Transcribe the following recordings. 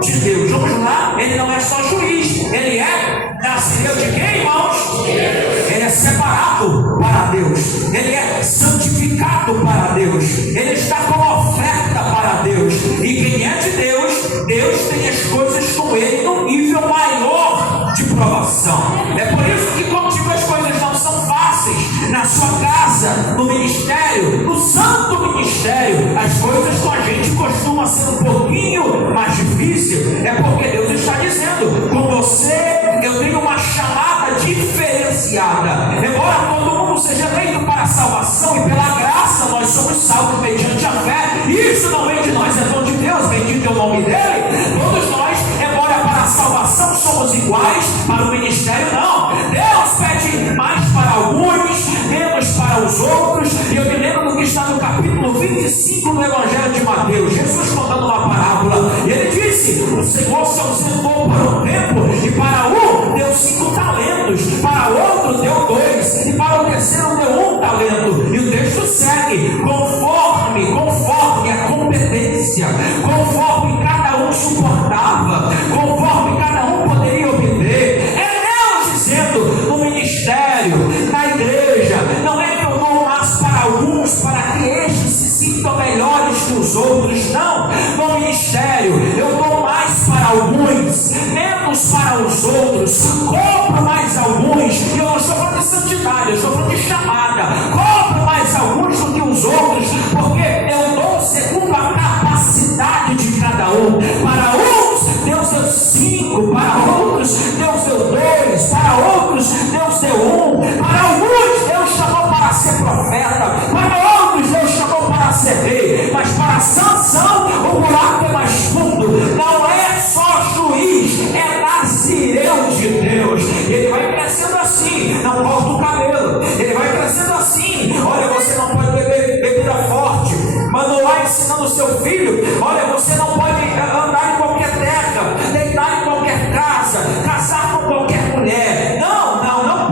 de Deus. Vamos lá, ele não é só juiz, ele é nazireu de quem, irmãos? Ele é separado para Deus, ele é santificado para Deus, ele está como oferta para Deus. E quem é de Deus, Deus tem as coisas com ele no nível maior de provação. É por isso que contigo as coisas não são fáceis. Na sua casa, no ministério, no santo ministério, as coisas com a gente costumam ser um pouquinho mais difícil. É porque Deus está dizendo: com você eu tenho uma chamada diferenciada. Embora todo mundo seja feito para a salvação, e pela graça nós somos salvos mediante a fé, isso não vem de nós, é dom de Deus, bendito é o nome dele. Todos nós, embora para a salvação somos iguais, para o ministério não. Deus pede mais para alguns, menos para os outros. E eu me lembro do que está no capítulo 25 do Evangelho de Mateus, Jesus contando uma parábola, e ele disse: o Senhor se ausentou por um tempo, e para um deu 5 talentos, para outro deu 2, e para o terceiro deu 1 talento. E o texto segue: conforme a competência, conforme cada um suportava, conforme cada um poderia obter. É Deus dizendo no ministério, na igreja: não é que eu dou mais para alguns para que estes se sintam melhores que os outros, não. No ministério eu dou mais para alguns, menos para os outros, compro mais alguns. E eu não estou falando de santidade, eu estou falando de chamada. Compro mais alguns do que os outros, porque eu dou segundo a capacidade de cada um. Para uns Deus deu 5, para outros Deus deu 2, para outros Deus deu 1, para alguns Deus chamou para ser profeta, para outros Deus chamou para ser rei. Mas para Sansão o buraco é mais fundo. Não é só juiz, é nazireu de Deus. Ele vai crescendo assim, não corta o cabelo. Ele vai crescendo assim: olha, você não pode beber bebida forte. Manoá ensinando o seu filho: olha, você não pode andar em qualquer terra, deitar em qualquer casa, casar com qualquer mulher. Não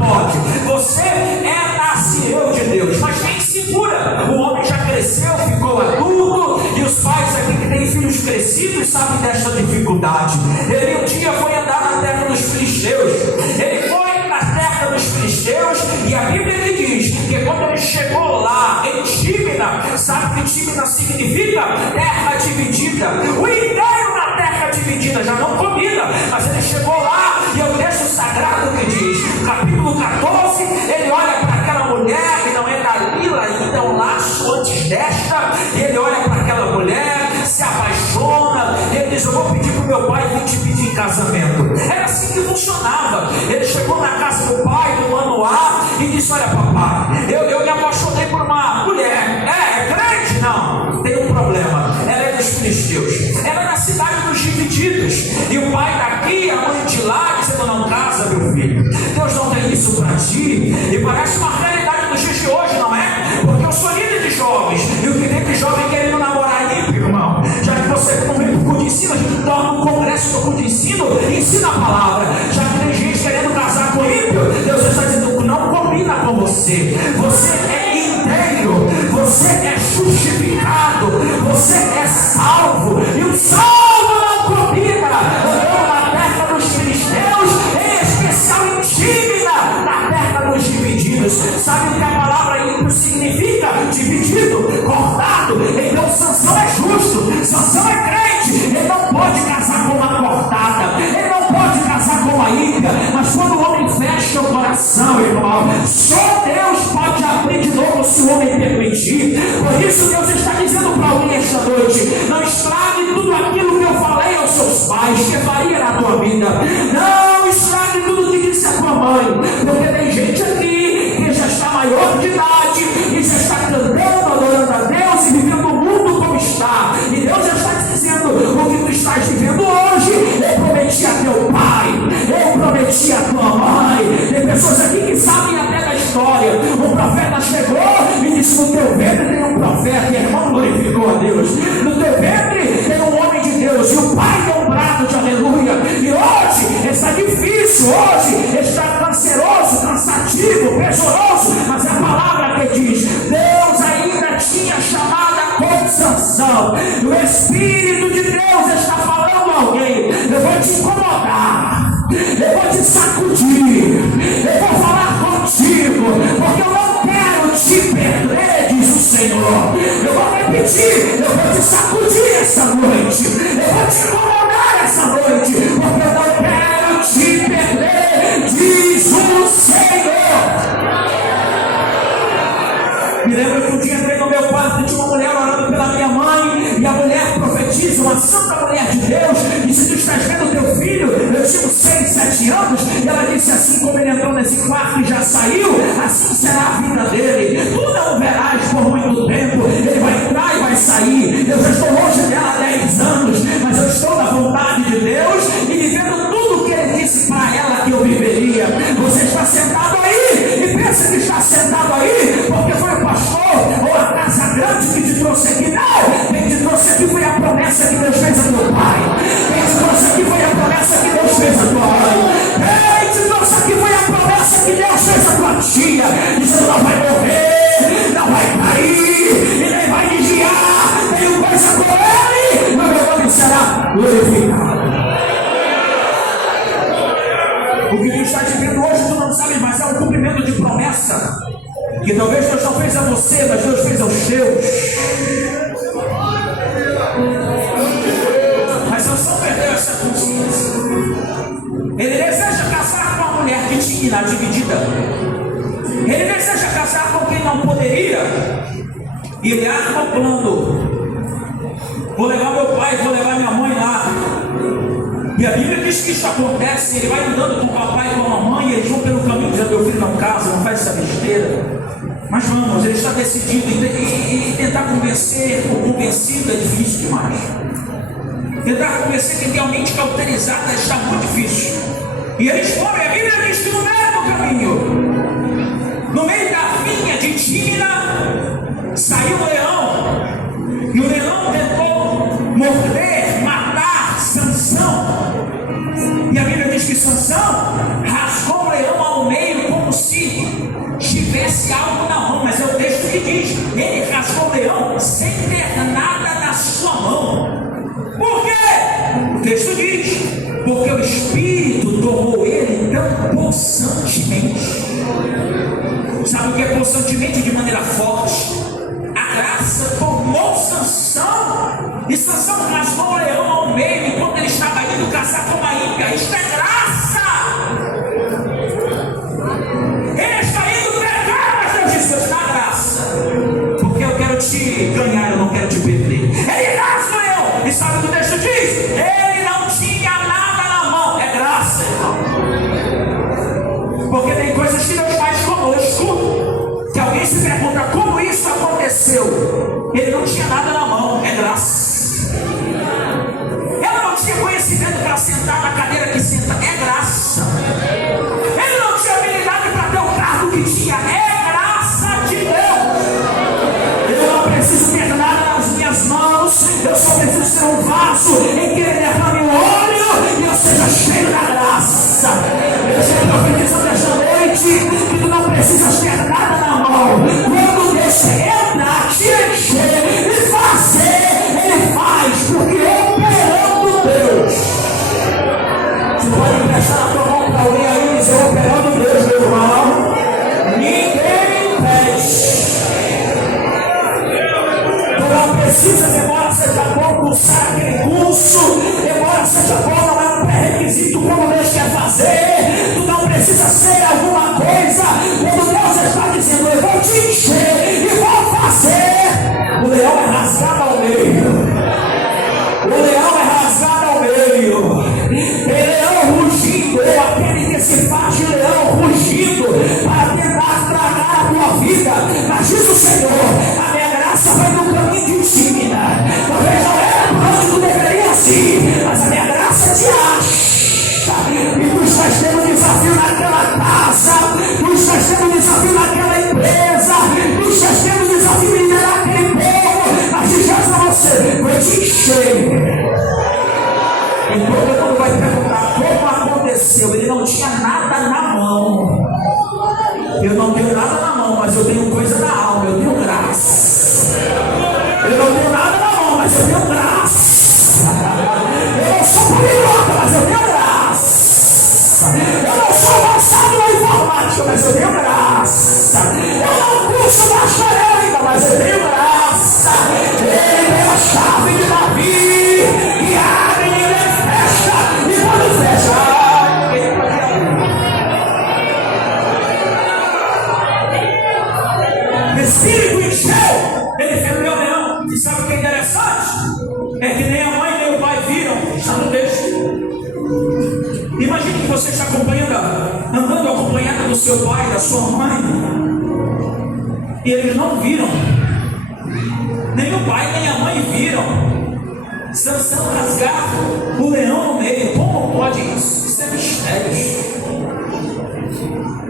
pode. Você é nazireu de Deus. Mas quem segura? O homem já cresceu, ficou adulto, e os pais aqui que têm filhos crescidos sabem desta dificuldade. Ele um dia foi andar na terra dos filisteus. Ele foi na terra dos filisteus, e a Bíblia lhe diz que quando ele chegou lá em Tímina, sabe o que Tímina significa? Terra dividida. O inteiro na terra dividida, já não comida, mas ele chegou lá, e é o texto sagrado que diz, capítulo 14, ele olha para aquela mulher que não é Dalila ainda, um laço antes desta, e ele olha para aquela mulher, se apaixona, e ele diz: eu vou pedir para o meu pai vir te pedir em casamento. Era assim que funcionava. Ele chegou na casa do pai, do Manoá, e disse: olha, papai, eu me apaixonei por uma mulher. É grande? Não, tem um problema. Ela é dos filisteus, ela é na cidade dos divididos, e o pai daqui, a mãe de lá, dizendo: não casa, meu filho, Deus não tem isso para ti. E parece uma realidade dos dias de hoje, não é? Porque eu sou líder de jovens, e o que tem de jovem querendo namorar ímpio, irmão. Já que você não vem para o culto de ensino, a gente torna um congresso do culto de ensino e ensina a palavra. Já que tem gente querendo casar com ímpio, Deus está dizendo: não combina com você. Você é inteiro, você é justificado, você é salvo, e o salvo não combina. Andou na terra dos filisteus, em especial em Tímina, na terra dos divididos. Sabe o que a palavra ímpio significa? Dividido, cortado. Então Sansão é justo, Sansão é crente. Ele não pode casar com uma cortada, ele não pode casar com uma ímpia. Mas quando o homem fecha o coração, irmão, só Deus pode abrir de novo se o homem permitir. Por isso Deus está dizendo para alguém esta noite: não estrague tudo aquilo que eu falei aos seus pais que faria na tua vida. Não estrague tudo que disse a tua mãe, porque tem gente aqui que já está maior de idade e já está cantando, adorando a Deus e vivendo o mundo como está. E Deus já está dizendo: o que tu estás vivendo hoje, eu prometi a teu pai, eu prometi a tua mãe. Tem pessoas aqui que sabem até da história. O profeta chegou e disse: no teu ventre tem um profeta. E irmão glorificou a Deus. No teu ventre tem um homem de Deus. E o pai deu um brado de aleluia. E hoje está difícil, hoje está canceroso, cansativo, pesaroso, mas é a palavra que diz: Deus ainda tinha chamada com Sansão. O Espírito de Deus está falando a alguém: saiu, assim será a vida dele. Tu não verás por muito tempo, ele vai entrar e vai sair. Eu já estou longe dela há 10 anos, mas eu estou na vontade de Deus e vivendo tudo que ele disse para ela que eu viveria. Você está sentado aí e pensa que está sentado aí porque foi o pastor ou a casa grande que te trouxe aqui. Não, quem te trouxe aqui foi a promessa que Deus fez a teu pai. Quem te trouxe aqui foi a promessa que Deus fez a tua mãe. Quem te trouxe aqui foi a promessa que Deus fez a tua tia, dizendo: não vai morrer, não vai cair, e nem vai desviar, tenho coisa com ele, mas meu nome será glorificado. O que tu está vivendo hoje tu não sabe, mas é um cumprimento de promessa que talvez Deus não fez a você, mas Deus fez aos teus. Mas Sansão perdeu essa consciência. Ele deseja casar com uma mulher que tinha dividida. Ele deseja casar com quem não poderia. E ele arma o plano: vou levar meu pai, vou levar minha mãe lá. E a Bíblia diz que isso acontece. Ele vai andando com o papai e com a mamãe, e eles vão pelo caminho dizendo: meu filho, não casa, não faz essa besteira. Mas vamos, ele está decidido. E tentar convencer o convencido é difícil demais. Tentar convencer quem tem a mente cauterizada está muito difícil. E eles foram, e a Bíblia diz que no meio do caminho, no meio da vinha de Tímina, saiu o leão. E o leão tentou morder, matar Sansão. E a Bíblia diz que Sansão rasgou o leão ao meio como se tivesse algo na mão. Mas é o texto que diz: ele rasgou o leão sem ter nada na sua mão. Por quê? O texto diz: porque o Espírito tomou ele tão possantemente. Sabe o que é possantemente? De maneira forte. A graça tomou Sansão, e Sansão rasgou o leão ao meio enquanto ele estava indo caçar com uma ímpia. Isto é graça. Ele está indo pegar, mas Deus disse: Deus dá graça, porque eu quero te ganhar, eu não quero te perder. Ele rasga o leão, e sabe o que o texto diz? Ele não tinha nada na mão. É graça, irmão. Porque tem coisas que Deus faz conosco, que alguém se pergunta: como isso aconteceu? Ele não tinha nada na mão. É graça. Ela não tinha conhecimento para sentar na cadeira que senta. É graça. Ele não tinha habilidade para ter o cargo que tinha. É graça de Deus. Eu não preciso ter nada nas minhas mãos. Eu só preciso ser um vaso em que ele derrame o óleo e eu seja cheio da graça. Eu estou profetizando esta noite que tu não precisas ter nada na mão. Quando Deus entra, te encher e fazer, ele faz, porque operando Deus. Você pode emprestar a tua mão para alguém aí e dizer: operando Deus, meu irmão. Ninguém impede. Tu não precisa, embora seja bom cursar aquele curso, embora seja bom, não é um pré-requisito como Deus quer fazer. Tu não precisa ser alguma coisa. Quando Deus está dizendo: eu vou te encher e vou fazer, o leão é rasgado ao meio. O leão é rasgado ao meio. Tem leão rugindo, ou aquele que se faz de leão rugindo para tentar tragar a tua vida. Mas diz o Senhor: a minha graça vai no caminho de Tímina. Talvez não era por onde tu deverias ir, mas a minha graça te acha. E tu estás tendo um desafio naquela casa, tu estás tendo um desafio naquela empresa, tu estás tendo um desafio em liderar aquele povo. Mas diz Deus a você: vou te encher. E todo mundo vai perguntar: como aconteceu? Ele não tinha nada na mão. Eu não tenho nada na mão, mas eu tenho coisa na alma. Eu tenho graça. Eu não tenho nada na mão, mas eu tenho graça. Eu não sou poliglota, mas eu tenho graça. Eu não sou avançado na informática, mas eu tenho graça. Eu não curso bacharel ainda, mas eu tenho graça. Ele tem a chave de Davi, e abre e ninguém fecha, e quando fecha, Espírito encheu, ele ferrou o leão. E sabe o que é interessante? É que nem a mãe nem o pai viram. Está no texto. Imagine que você está acompanhando, andando acompanhado do seu pai, da sua mãe. E eles não viram. Nem o pai nem a mãe viram Sansão rasgar o leão no meio. Como pode isso? Isso é mistério.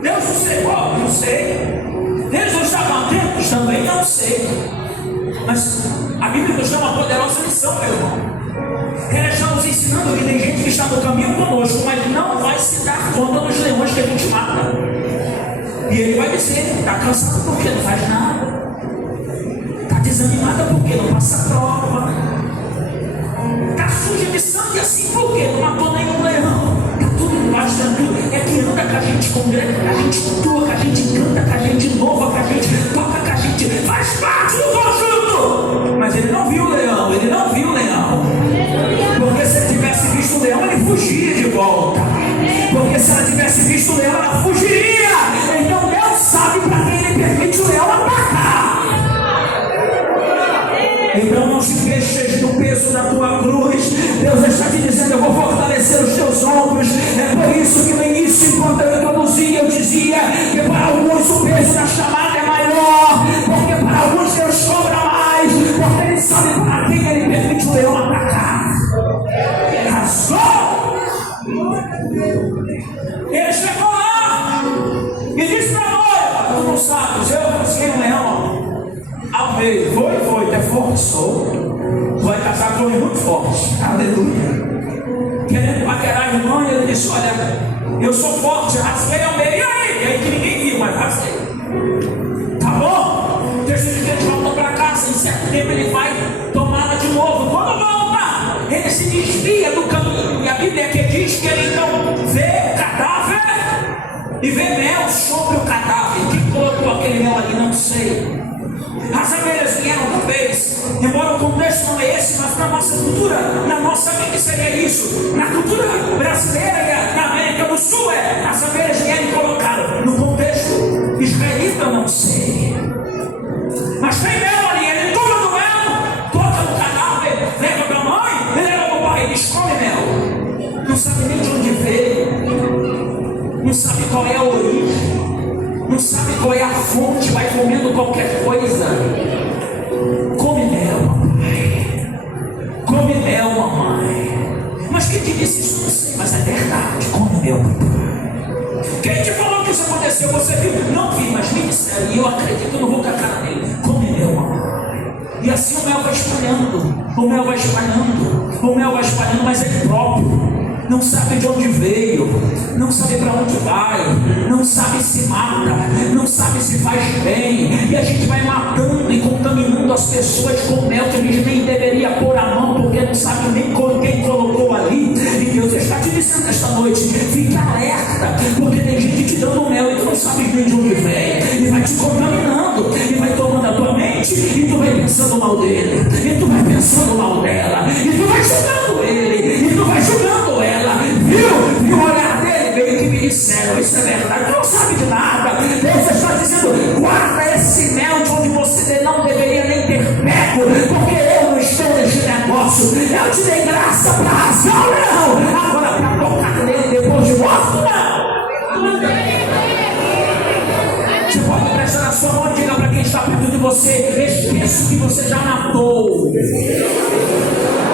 Deus nos cegou? Não sei. Deus nos estava atentos? Também não sei. Mas a Bíblia nos dá uma poderosa lição, meu irmão. Ela está nos ensinando que tem gente que está no caminho conosco, mas não vai se dar conta dos leões que a gente mata. E ele vai dizer: está cansado porque não faz nada, está desanimada porque não passa prova, está suja de sangue assim porque não matou nenhum leão. Está tudo embaixo da tudo. É que anda com a gente, congrega com a gente, toca, a gente canta com a gente, louva com a gente, toca com a gente, faz parte do conjunto. Mas ele não viu o leão, ele não viu o leão. Porque se ele tivesse visto o leão, ele fugia de volta. Porque se ela tivesse visto o leão, ela fugiria. Então Deus sabe para quem ele permite o leão atacar. Então não se queixes do peso da tua cruz. Deus está te dizendo: eu vou fortalecer os teus ombros. É por isso que no início, enquanto eu introduzia, eu dizia que para alguns o peso da chamada é maior, porque para alguns Deus cobra mais, porque ele sabe para quem ele permite o leão atacar. Rasgou. Ele chegou lá e disse para a noiva: tu não sabes, eu rasguei um leão ao meio. Foi, até forte sou. Tu vai casar com ele muito forte. Aleluia. Querendo paquerar a irmã, ele disse: olha, eu sou forte, rasguei ao meio. E aí que ninguém viu, mas rasguei. Tá bom? Deixa eu dizer, ele voltou para casa. Em certo tempo ele vai tomá-la de novo. Quando volta, ele se desvia do caminho. E a Bíblia aqui diz que ele então vê o cadáver e vê mel sobre o cadáver. Quem colocou aquele mel ali, não sei. As abelhas vieram talvez, embora o contexto não é esse, mas na nossa cultura, na nossa mente seria isso. Na cultura brasileira e na América do Sul as abelhas vieram e colocaram. No contexto israelita, não sei. Mas tem mel ali, ele toma do mel, toca no cadáver, leva para a mãe, leva para o pai, eles comem mel. Não sabe nem de onde veio, não sabe qual é a origem, não sabe qual é a fonte, vai comendo qualquer coisa. Come mel, mamãe. Come mel, mamãe. Mas quem te disse isso? Não sei, mas é verdade. Come mel, papai. Quem te falou que isso aconteceu? Você viu? Não vi, mas me disseram. E eu acredito, eu não vou com a cara nele. Come mel, mamãe. E assim o mel vai espalhando. O mel vai espalhando. O mel vai espalhando, mas é próprio. Não sabe de onde veio, não sabe para onde vai, não sabe se mata, não sabe se faz bem, e a gente vai matando e contaminando as pessoas com mel que a gente nem deveria pôr a mão, porque não sabe nem quem colocou ali. E Deus está te dizendo esta noite: fique alerta, porque tem gente te dando mel e tu não sabe nem de onde vem, e vai te contaminando, e vai tomando a tua mente, e tu vai pensando mal dele, e tu vai pensando mal dela, e tu vai julgando ele, e tu vai julgando ela. Viu? E o olhar dele veio que me disseram: isso é verdade, tu não sabe de nada. Deus está dizendo: guarda esse mel de onde você não deveria nem ter pego, porque eu não estou neste negócio. Eu te dei graça para rasgar o leão, agora para tocar nele depois de morto, não. Você pode prestar na sua mão e diga para quem está perto de você: esqueça que você já matou.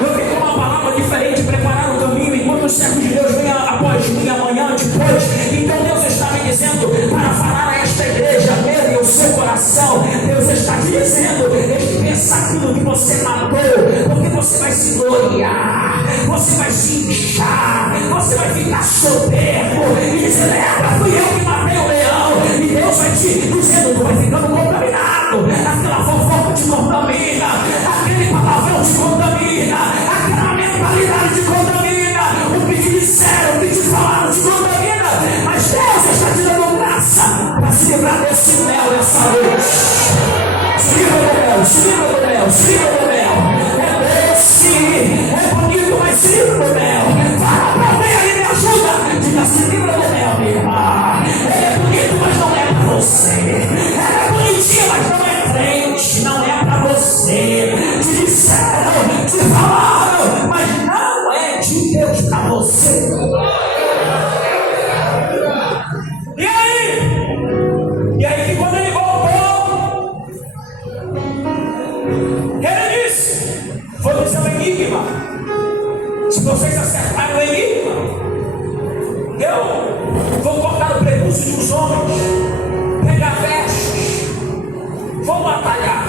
Eu fiquei com uma palavra diferente, preparar o caminho enquanto os servos de Deus vêm após mim, amanhã, depois. Então Deus está me dizendo para falar a esta igreja, meu e o seu coração. Deus está te dizendo: esqueça aquilo que você matou, porque você vai se gloriar, você vai se inchar, você vai ficar soberbo e dizer: lembra, fui eu que matei o leão. E Deus vai te dizendo: tu vai ficando contaminado, aquela fofoca te contamina, aquele palavrão te contamina, aquela mentalidade te contamina, o que te disseram, o que te falaram te contamina. Mas Deus está te dando graça para se livrar desse mel nessa noite. Se livra do mel, se livra do mel, se livra do mel. É doce, é bonito, mas se livra do mel. Fala para alguém aí, me ajuda. Diga: se livra do mel, minha irmã. Ele é bonito, mas não é para você. Ela é bonitinha, mas não é crente, não é para você. Te disseram, te falaram, mas não é de Deus para você. E aí? acertar o enigma. Eu vou cortar o prepúcio de uns homens, pegar vestes, vou batalhar.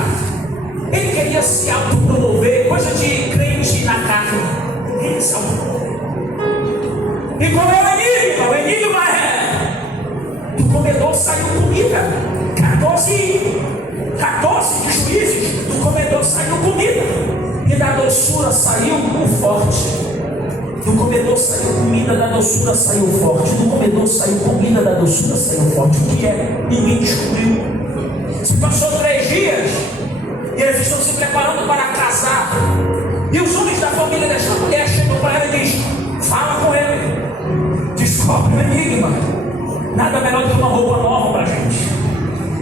Ele queria se autopromover, coisa de crente na carne. Ele se autopromover. E qual é o enigma? O enigma é: do comedor saiu comida. 14 de Juízes, do comedor saiu comida. E da doçura saiu o forte. Do comedor saiu comida, da doçura saiu forte. Do comedor saiu comida, da doçura saiu forte. O que é? Ninguém descobriu. Se passou 3 dias e eles estão se preparando para casar. E os homens da família dessa mulher chegam para ela e dizem: fala com ele, descobre o enigma. Nada melhor do que uma roupa nova para a gente.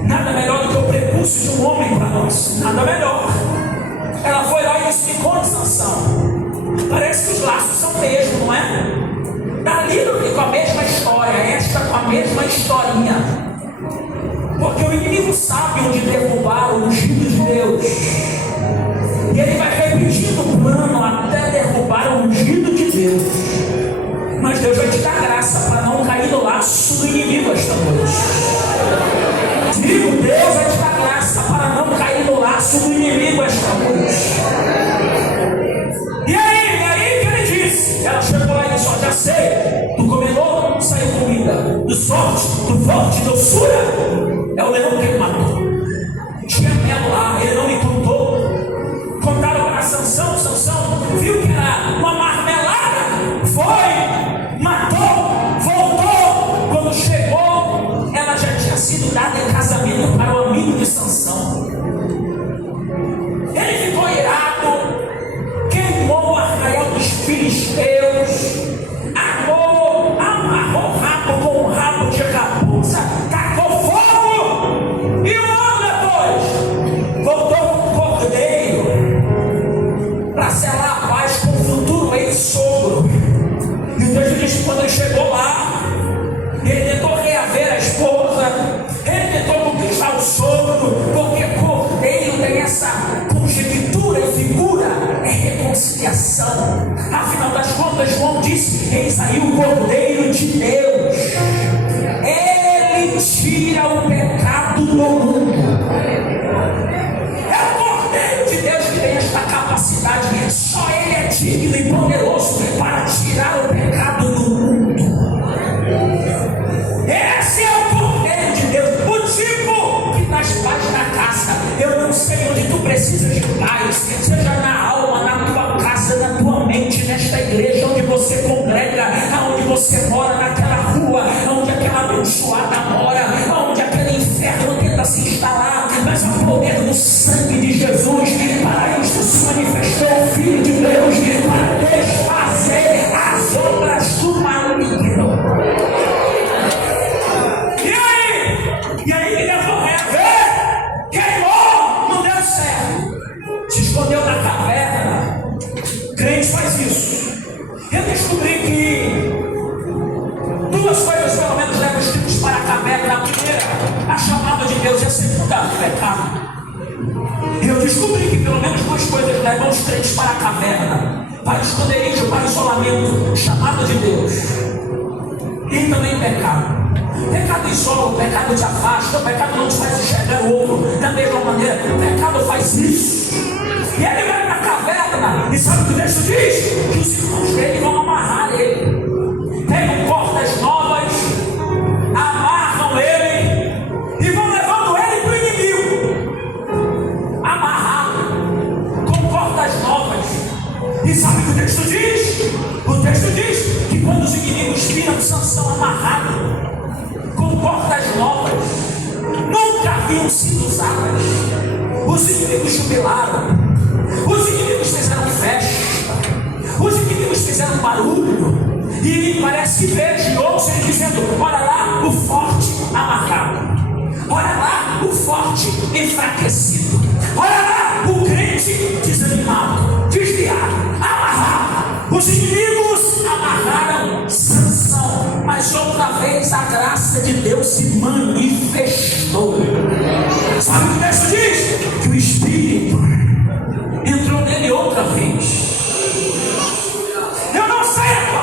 Nada melhor do que o prepúcio de um homem para nós. Nada melhor. Ela foi lá e explicou de Sansão. Parece que os laços são mesmo, não é? Dali com a mesma história, esta com a mesma historinha. Porque o inimigo sabe onde derrubar o ungido de Deus. E ele vai repetindo o plano até derrubar o ungido de Deus. Mas Deus vai te dar graça para não cair no laço do inimigo esta noite. Digo, Deus vai te dar graça para não cair no laço do inimigo esta noite. E aí que ele disse? Ela chegou lá e disse: ó, já sei, do comedor saiu comida, do forte, doçura. É o leão que ele matou. Tinha mel lá, ele não me contou. Contaram para Sansão, Sansão viu que era uma marmelada, foi, matou, voltou. Quando chegou, ela já tinha sido dada em casamento para o amigo de Sansão. Ele ficou irado, queimou o arraial dos filisteus, amarrou o rabo com um rabo de raposa, tacou fogo, e um ano depois voltou com um cordeiro para selar a paz com o futuro ex-sogro. E o texto diz que quando ele chegou lá, ele tentou reaver a esposa, ele tentou conquistar o sogro, porque cordeiro tem essa conjectura e figura, é reconciliação. Afinal das contas, João disse: eis aí o cordeiro de Deus, ele tira o pecado do mundo. É o cordeiro de Deus que tem esta capacidade, só ele é digno e poderoso para tirar o pecado do mundo. Esse é o cordeiro de Deus, o tipo que nas paz da casa. Eu não sei onde tu precisas de paz, seja na alma, na tua casa, na tua mente, nesta igreja onde você congrega, aonde você mora, naquela rua, onde aquela abençoada mora, onde aquele inferno tenta se instalar. Mas o poder do sangue de Jesus, para isto se manifestou o Filho de Deus, para desfazer as obras do maligno. E aí ele levou rever, queimou, não deu certo, se escondeu na caverna. Crente faz isso. Eu descobri que 2 coisas pelo menos levam os tipos para a caverna. A primeira, a chamada de Deus, e a segunda, o pecado. Eu descobri que pelo menos 2 coisas levam os crentes para a caverna: para o esconderijo, para o isolamento, chamada de Deus, e também o pecado. Pecado isola, o pecado te afasta, o pecado não te faz enxergar o outro. Da mesma maneira, o pecado faz isso. E ele vai na caverna, e sabe o que o texto diz? Que os irmãos dele vão amarrar ele. Pegam cordas novas, amarram ele e vão levando ele para o inimigo. Amarrado, com cordas novas. E sabe o que o texto diz? O texto diz que quando os inimigos viram Sansão amarrado, com cordas novas, nunca haviam sido usadas, os inimigos jubilaram, os inimigos fizeram festa, os inimigos fizeram barulho, e parece que vejo e ouço ele dizendo: olha lá o forte amarrado, olha lá o forte enfraquecido, olha lá o crente desanimado, desviado, amarrado. Os inimigos amarraram Sansão, mas outra vez a graça de Deus se manifestou. Sabe o que o texto diz? Que o Espírito entrou nele outra vez. Eu não sei a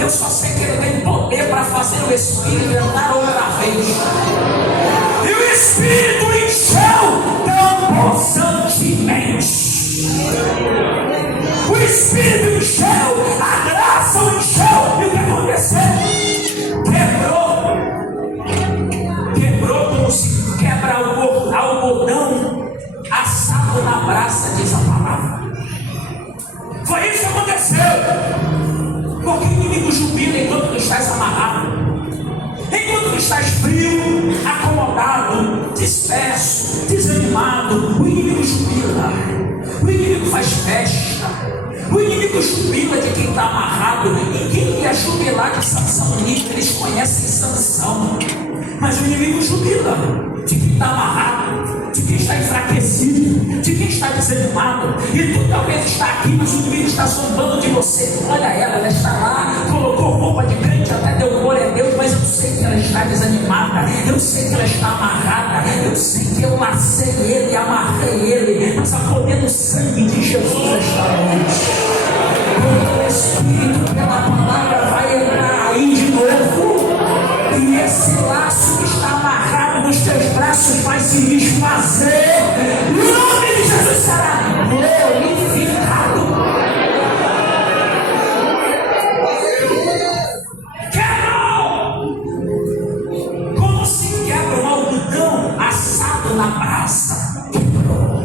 Eu só sei que ele tem poder para fazer o Espírito entrar outra vez. E o Espírito encheu constantemente. O Espírito encheu, a graça o encheu. E o que aconteceu? Quebrou como se quebra algodão assado na brasa, diz a palavra. Foi isso que aconteceu. Porque o inimigo jubila enquanto tu estás amarrado, enquanto tu estás frio, acomodado, disperso, desanimado. O inimigo jubila, o inimigo faz festa, o inimigo jubila de quem está amarrado. E quem ia jubilar de Sansão nisso? Eles conhecem Sansão, mas o inimigo jubila de quem está amarrado, de quem está enfraquecido, de quem está desanimado. E tu talvez está aqui, mas o inimigo está zombando de você. Olha ela está lá, colocou roupa de crente, até deu glória a Deus, mas eu sei que ela está desanimada, eu sei que ela está amarrada, eu sei que eu lacei ele, amarrei ele, mas a poder do sangue de Jesus esta noite. Quando o Espírito pela palavra vai entrar aí de novo, e esse laço que está amarrado nos teus braços vai se desfazer. O nome de Jesus será glorificado. Quebrou! Como se quebra um algodão assado na brasa. Quebrou.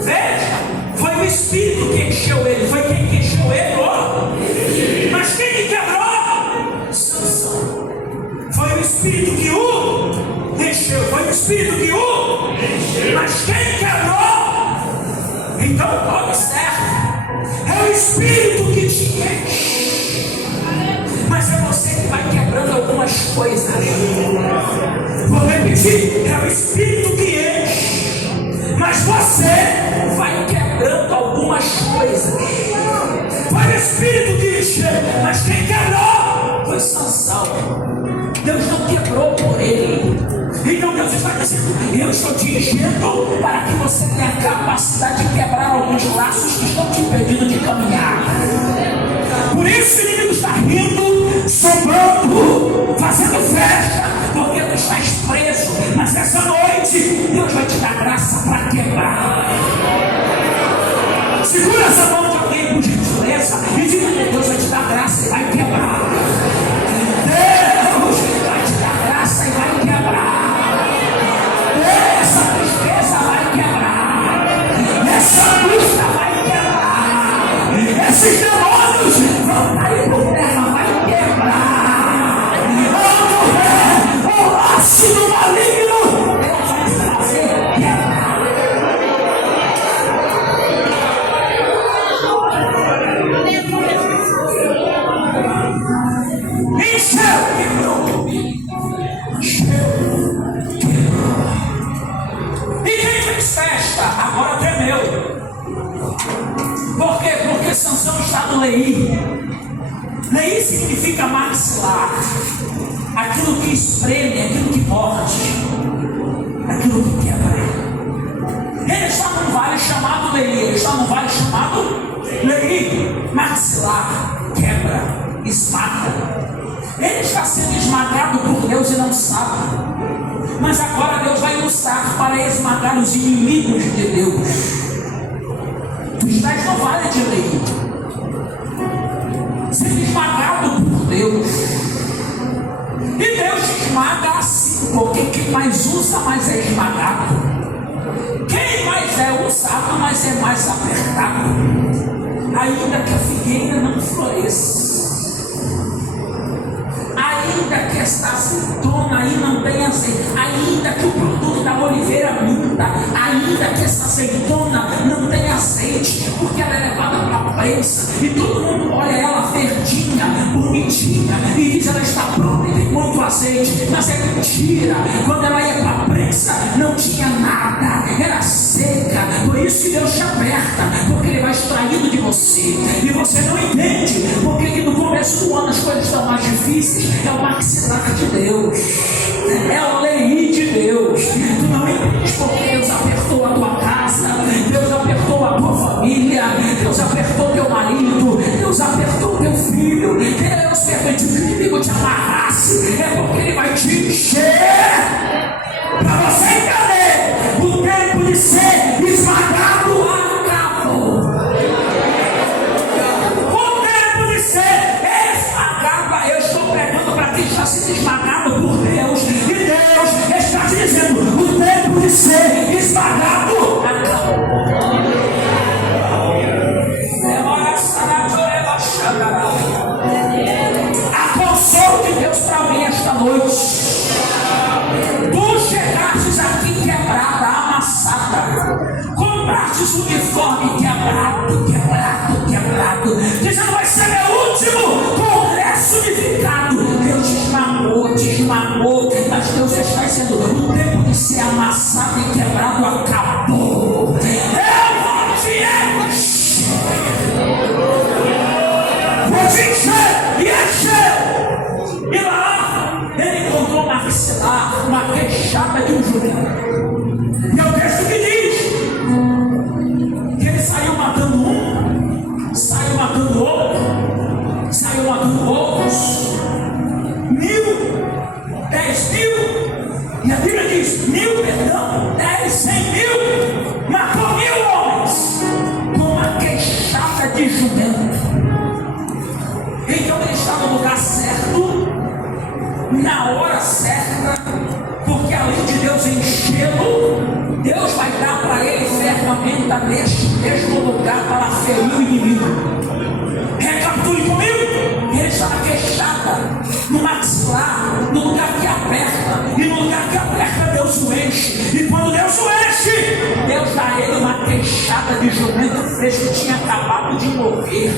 Veja, foi o Espírito que encheu ele. Foi quem que encheu ele? Mas quem que quebrou? Foi o Espírito que o encheu. Foi o Espírito que o encheu. Mas quem quebrou? Então observe. É o Espírito que te enche. Mas é você que vai quebrando algumas coisas. Vou repetir. É o Espírito que enche. Mas você vai quebrando algumas coisas. Foi o Espírito que encheu. Mas quem quebrou? Foi Sansão. Deus não quebrou por ele. Então Deus está dizendo: eu estou te enchendo para que você tenha a capacidade de quebrar alguns laços que estão te impedindo de caminhar. Por isso o inimigo está rindo, sobrando, fazendo festa, porque tu estás preso. Mas essa noite Deus vai te dar graça para quebrar. Segura essa mão de alguém por gentileza e diga que Deus vai te dar graça e vai quebrar. Deus vai te dar graça e vai quebrar. Essa tristeza vai quebrar. Essa angústia vai quebrar. Esses demônios vão cair por terra, vai quebrar. O laço do maligno, Deus vai fazer quebrar. Encheu, quebrou. Encheu, quebrou. E quem fez festa agora tremeu. Por quê? Porque Sansão está no Leí. Leí significa maxilar. Aquilo que espreme, aquilo que morde, aquilo que quebra. Ele está num vale chamado Leí. Ele está num vale chamado Leí. Maxilar, quebra, esmaga. Ele está sendo esmagado por Deus e não sabe. Mas agora Deus vai usar para esmagar os inimigos de Deus. Tu estás no vale de Leí, sendo esmagado por Deus. E Deus te esmaga assim, porque quem mais usa, mais é esmagado. Quem mais é usado, mais é mais apertado. Ainda que a figueira não floresça, ainda que esta azeitona aí não tenha azeite, ainda que o produto da oliveira minta, ainda que essa azeitona não tenha azeite, porque ela é levada para a prensa e todo mundo olha ela verdinha, bonitinha e diz: ela está pronta e tem muito azeite. Mas é mentira. Quando ela ia para a prensa não tinha nada, era seca. Por isso que Deus te aperta, porque Ele vai extraindo de você e você não entende porque que no começo do ano as coisas estão mais difíceis. É o maxilar de Deus, é o Leí de Deus. Tu não entendes porque Deus apertou a tua casa, Deus apertou a tua família, Deus apertou teu marido, Deus apertou vestes o uniforme quebrado, dizendo: vai ser meu último congresso unificado. Deus te esmagou, mas Deus está dizendo: o tempo de ser amassado e quebrado acabou. Eu vou te encher, e encher. E lá ele encontrou uma queixada de um judeu. E é o texto que diz que ele saiu matando um, saiu matando outro, saiu matando outros, 1.000, 10.000, e a Bíblia diz 10, 100.000, matou 1.000 homens com uma queixada de judeu. Então ele está no lugar certo, na hora certa, porque além de Deus enchê-lo, Deus vai dar para ele ferramenta neste mesmo lugar para ferir o inimigo. Recapitule comigo: ele está na queixada, no maxilar, no lugar que aperta, e no lugar que aperta Deus o enche. E quando Deus o enche, Deus dá a ele uma queixada de jumento fresco que tinha acabado de morrer.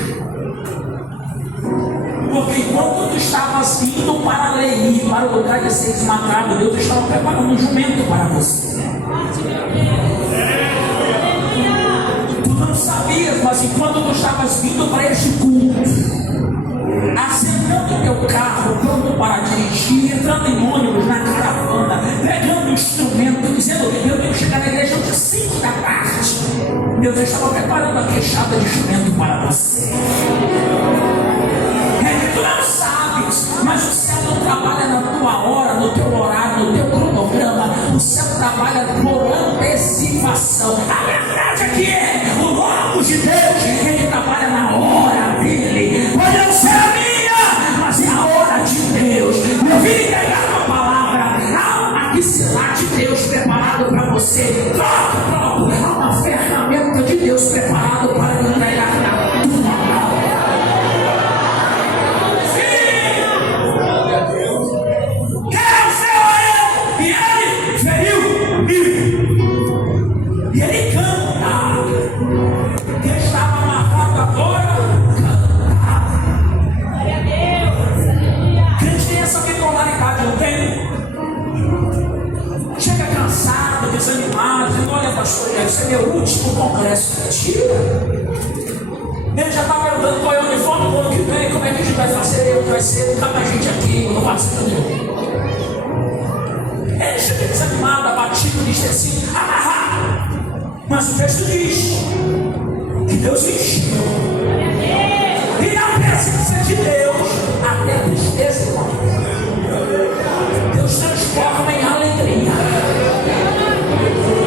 Porque enquanto tu estavas indo para Leí, para o lugar de ser esmagado, Deus estava preparando um jumento para você. Tu não sabias, mas enquanto tu estavas vindo para este culto, assentando teu carro, pronto para dirigir, entrando em ônibus, na caravana, pegando um instrumento, dizendo: eu tenho que chegar na igreja às 5 da tarde. Deus estava preparando a queixada de jumento para você. Tu não sabes, mas o céu não trabalha na tua hora, no teu horário, no teu cronograma. O céu trabalha por antecipação. A verdade aqui é: o Logos de Deus, ele trabalha na hora dele. Pode não ser a minha, mas é a hora de Deus. Eu vim entregar uma palavra. Há uma piscina de Deus preparado para você. Troca. Há uma ferramenta de Deus preparado para entregar na tua mão. E ele canta. Quem estava amarrado agora, cantava. Crente tem essa bipolaridade, não tem? Chega cansado, desanimado, dizendo: olha, pastor, deve ser meu último congresso. Mentira. Ele já está perguntando qual é o uniforme do ano que vem, como é que a gente vai fazer, vai ser tanta gente aqui, não vai ser tudo. Ele chega desanimado, abatido, diz assim: amarrado. Mas o texto diz que Deus encheu. E na presença de Deus, até a tristeza Deus transforma em alegria.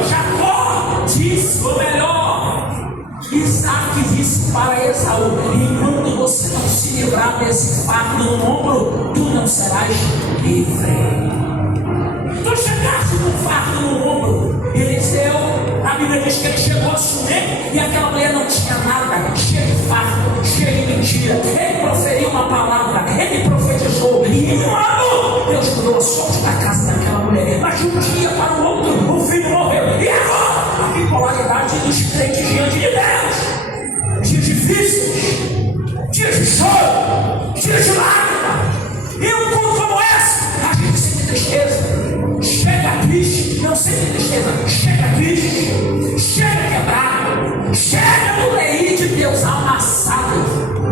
Jacó disse, ou melhor, Isaac disse para Esaú: enquanto você não se livrar desse fardo no ombro, tu não serás livre. Tu chegaste com um fardo no ombro. Eliseu, a Bíblia diz que ele chegou a Sunem e aquela mulher não tinha nada, cheia de fardo, cheia de mentira. Ele proferiu uma palavra, ele profetizou, e em um ano Deus mudou a sorte da casa daquela mulher. Mas de um dia para o outro, o filho morreu. E agora? A bipolaridade dos crentes diante de Deus. Dias difíceis, dias de choro, dias de lágrima. E um culto como esse, a gente sente tristeza. Chega triste, não sente tristeza, chega triste, chega quebrado, chega no leito de Deus amassado,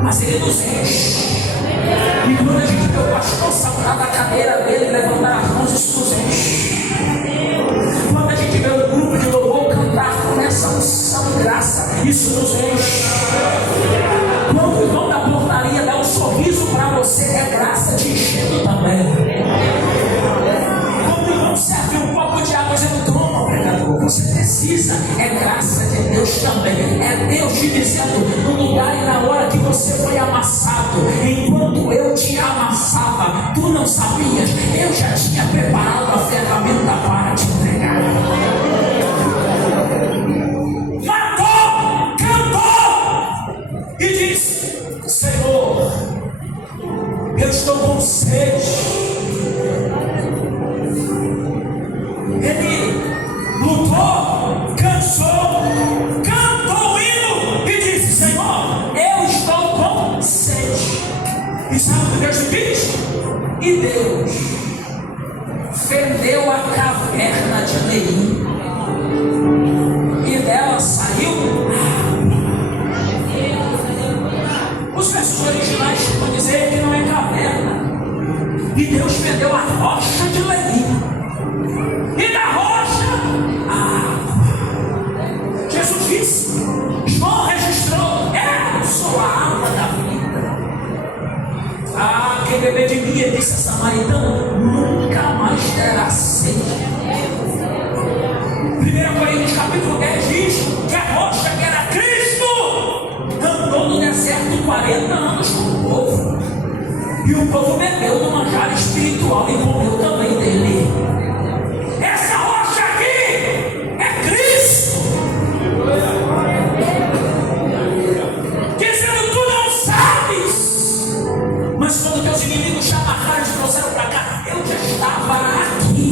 mas ele nos enche. E quando a gente vê o pastor saltar da cadeira dele, levantar as mãos, isso nos enche. Quando a gente vê o grupo de louvor cantar com essa unção e graça, isso nos enche. Quando o irmão da portaria dá um sorriso para você, é graça te enchendo também. Serve um copo de água dizendo: toma, pregador, você precisa. É graça de Deus também. É Deus te dizendo: no lugar e na hora que você foi amassado, enquanto eu te amassava, tu não sabias, eu já tinha preparado a ferramenta para te entregar. Matou, cantou e disse: Senhor, eu estou com sede. Ele lutou, cansou, E sabe o que Deus diz? E Deus fendeu a caverna de Leim, e dela saiu água. Os versos originais vão dizer que não é caverna. E Deus fendeu a rocha de Leim, e da rocha a água. Jesus disse, João registrou, eu sou a água da vida. Ah, quem beber de mim, ele disse a samaritana, nunca mais terá sede. 1 Coríntios capítulo 10 diz que a rocha que era Cristo andou no deserto 40 anos com o povo, e o povo bebeu do manjar espiritual e comeu também dele. Essa rocha aqui é Cristo, dizendo: tu não sabes, mas quando teus inimigos te amarraram e trouxeram para cá, eu já estava aqui.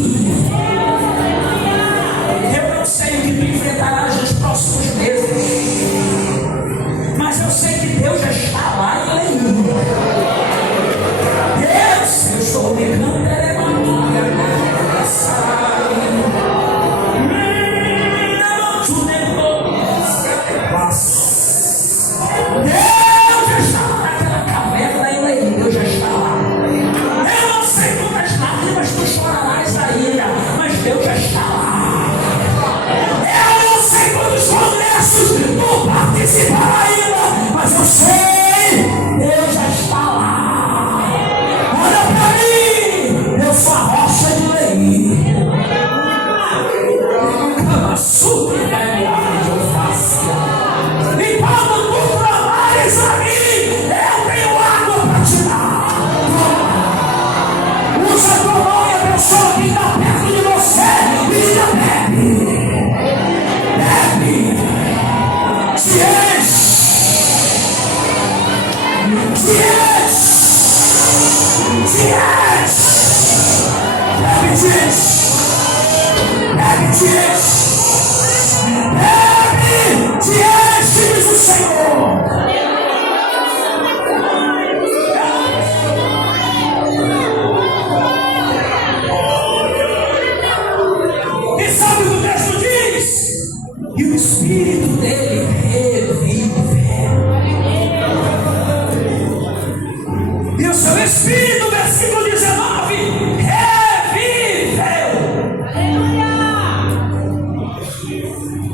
Eu não sei o que tu enfrentarás nos próximos meses, mas eu sei que Deus já está lá em Leim. Eu estou ligando, Deus já está naquela caverna em Leim, Deus já está lá. Eu não sei quantas lágrimas tu chorarás ainda, mas Deus já está lá. Eu não sei quantos congressos tu participarás ainda, mas eu sei, Deus já está lá. Olha para mim, eu sou a rocha de Leim. Cama super velha de alface. E quando tu clamares a mim, eu tenho água para te dar. Usa a tua mão e a pessoa que está perto de você e já bebe. Bebe. Se enche. Se enche. Se enche. Bebe, te enche. Bebe, te enche. Bebe, te enche, diz o Senhor. E sabe o que o texto diz? E o Espírito dele reviveu. E o seu Espírito, versículo 19, reviveu.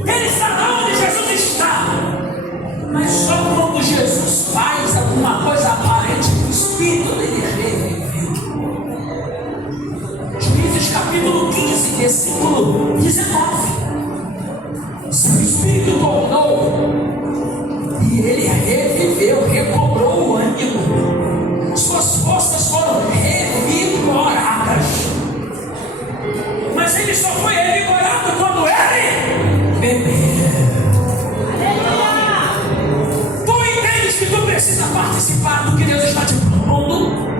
Ele está onde Jesus está. Mas só quando Jesus faz alguma coisa aparente, o Espírito dele reviveu. Juízes capítulo 15, versículo 19. Seu Espírito tornou e ele reviveu, recobrou o ânimo. Suas forças foram revigoradas. Mas ele só foi revigorado quando ele bebeu. Tu entendes que tu precisa participar do que Deus está te propondo?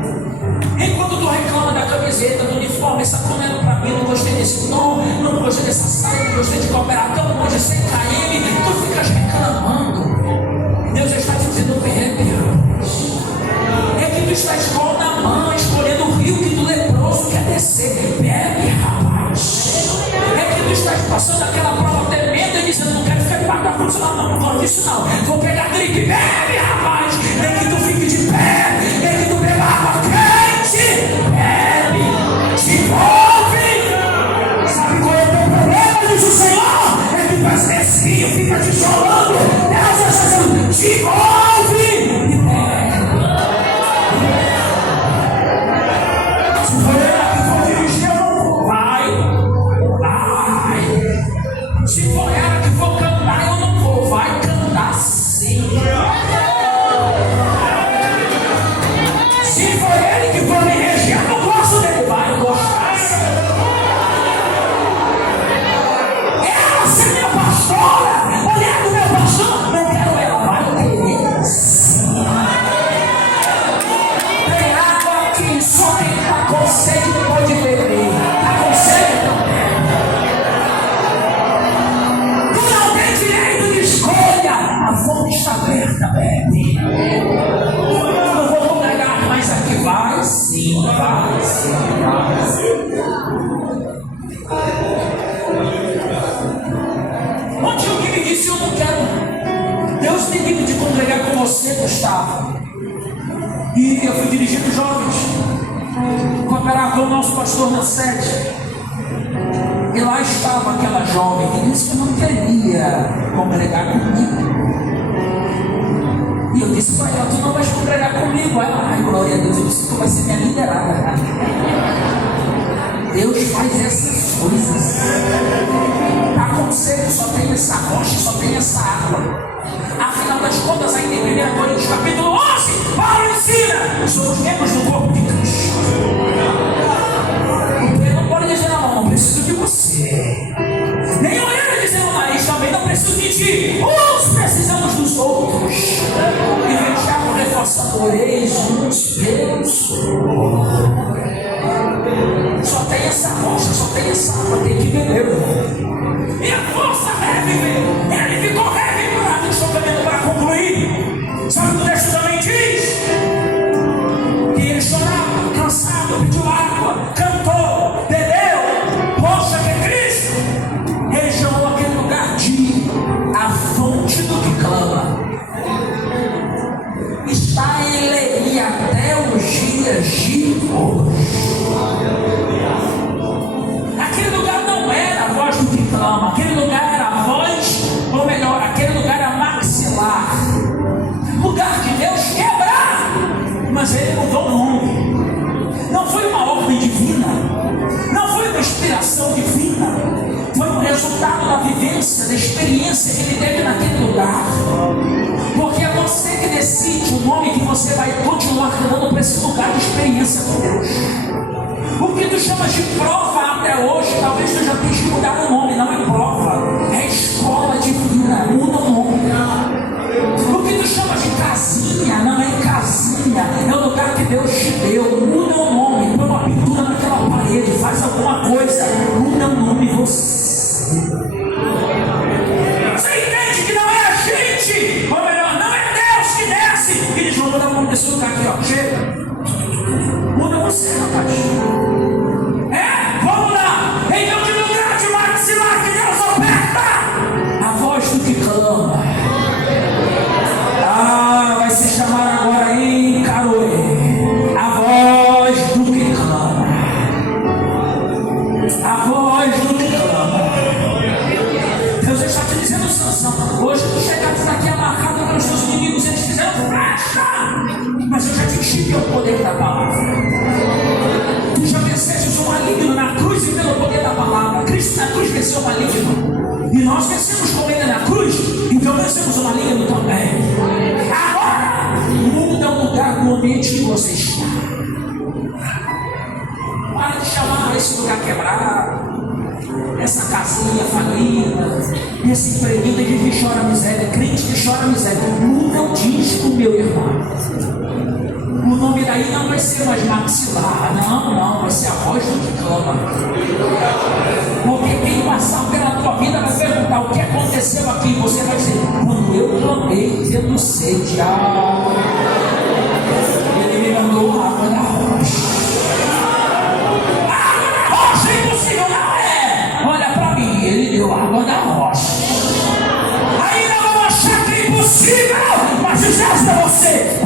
Enquanto tu reclama da camiseta, do uniforme, essa cor não era para mim, não gostei desse tom, não gostei dessa saia, não gostei de cooperar tão longe sem KM, tu ficas reclamando. Deus está te dizendo: bebe. É que tu estás com na mão, escolhendo o rio que do leproso quer descer. Bebe, rapaz. É que tu estás passando aquela prova tremenda e dizendo: não quero ficar debaixo da condicional, não gosto disso não. Vou pegar gripe. Bebe, rapaz. É que tu fique de pé. É que tu beba água quente. Bebe. Se envolve. Sabe qual é o teu problema, diz o Senhor? É que esse rio fica te isolando. Deus está dizendo: te envolve. Se for ela que for dirigir, vai. Se for ela que for cantar, eu não vou. Vai cantar sim. E eu fui dirigindo jovens, cooperar com o nosso pastor na sede. E lá estava aquela jovem que disse que não queria congregar comigo. E eu disse para ela: tu não vais congregar comigo. Ai, glória a Deus. Eu disse: tu vai ser minha liderada. Deus faz essas coisas. Aconselho, só tem essa rocha, só tem essa água. Afinal das contas, ainda em 1 Coríntios capítulo 11, Paulo ensina: somos membros do corpo de Cristo. Ele não pode dizer: não preciso de você. Nem ele dizer o nariz também: não preciso de ti. Uns precisamos dos outros. E vejamos reforçadores uns pelos outros. Só tem essa rocha, só tem essa água, tem que beber. E a força reviver. Ele ficou revigorado. Estou caminhando para concluir. Sabe o que o texto também diz? Que ele chorava, cansado, pediu água, cantou, bebeu. Poxa, que é Cristo! Ele chamou aquele lugar de a fonte do que clama. Está em Levi até os dias de hoje. Aquele lugar não era a voz do que clama, aquele lugar era a voz, ou melhor, aquele lugar era maxilar, lugar de Deus quebrar, mas ele mudou o nome. Não foi uma ordem divina, não foi uma inspiração divina, foi um resultado da vivência, da experiência que ele teve naquele lugar. Porque é você que decide o nome que você vai continuar dando para esse lugar de experiência com Deus. O que tu chamas de prova até hoje, talvez tu já tenha que mudar o nome. Não é prova, é escola divina. Muda o nome. O que tu chamas de casinha, não é casinha, é o lugar que Deus te deu. Muda o nome, põe uma pintura naquela parede, faz alguma coisa, muda o nome você. Você entende que não é a gente, ou melhor, não é Deus que desce e diz: vamos mudar o nome desse lugar aqui, ó, chega. Muda você, rapaz. Vamos lá. Então, de lugar de maxilar que Deus oferta, a voz do que clama. Vai se chamar agora em Caroe. A voz do que clama. A voz do que clama. Deus está te dizendo: Sansão, hoje tu chegaste aqui amarrado pelos teus inimigos, eles fizeram flecha, mas eu já te tive o poder da palavra. Tu já venceste o maligno na cruz e pelo poder da palavra. Cristo na cruz venceu o maligno. E nós vencemos com ele na cruz, então vencemos o maligno também. Agora, muda o lugar do ambiente que você está. Para de chamar esse lugar quebrado, essa casinha falida, esse empreguinho que chora miséria, crente que chora miséria. Muda o disco, meu irmão. O nome daí não vai ser mais maxilar, não, vai ser a voz do que clama. Porque quem passar pela tua vida vai perguntar: o que aconteceu aqui? Você vai dizer: quando eu clamei tendo sede, ele me mandou água da rocha. Água da rocha, impossível, não é? Olha pra mim, ele deu água da rocha. Ainda vão achar que é impossível, mas diz esta você: